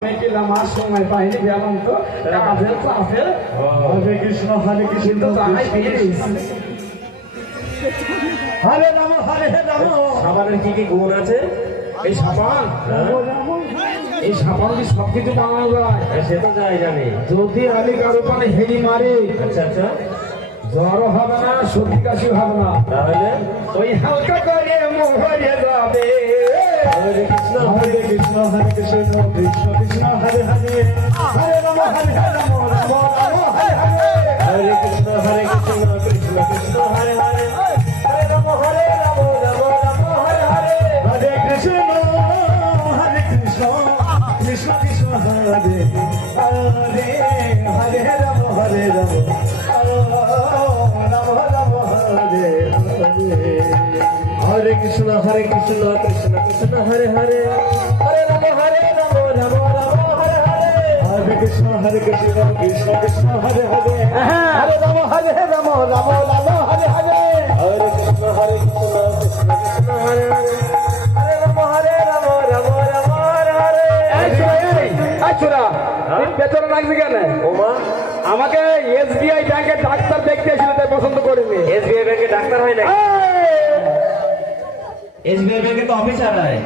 আমার সময় পাইনি গেলাম তো কাজের ক্লাসে। হরে কৃষ্ণ তো তাই পেয়েছি। হরে রাম হরে রাম। সাবানের কি কি গুণ আছে? এই সাবান এই সাবান কি সবকিছু বানানো যায়? সে তো যাই জানি। যদি আমি কারো পানে হেরি মারি, আচ্ছা আচ্ছা, জ্বরও হবে না, সর্দি কাশি হবে না, তাহলে ওই হালকা করে মোহরে যাবে। হরে কৃষ্ণ হরে কৃষ্ণ কৃষ্ণ কৃষ্ণ হরে হরে, হরে রাম রাম হরে হরে। হরে কৃষ্ণ কৃষ্ণ কৃষ্ণ হরে হরে, হরে রাম রাম রাম হরে হরে। হরে কৃষ্ণ কৃষ্ণ কৃষ্ণ হরে হরে, হরে রাম রাম রাম হরে হরে। হরে কৃষ্ণ কৃষ্ণ কৃষ্ণ হরে হরে, হরে রাম রাম রাম হরে হরে। হরে কৃষ্ণ কৃষ্ণ কৃষ্ণ হরে হরে, হরে রাম রাম হরে হরে। হরে কৃষ্ণ কৃষ্ণ কৃষ্ণ হরে হরে, হরে রাম রাম হরে হরে। পেছনে লাগছে কেন? ওমা, আমাকে SBI ব্যাংকের ডাক্তার দেখতে এসেছিল, তাই পছন্দ করিনি। এসবিআই ব্যাংকে ডাক্তার হয় না? এসবিআই ব্যাংকে তো অফিসার হয়,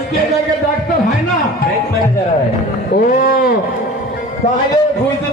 SBI ব্যাংকের ডাক্তার হয় না, ব্যাংক ম্যানেজার হয়। ও তাহলে বুঝতে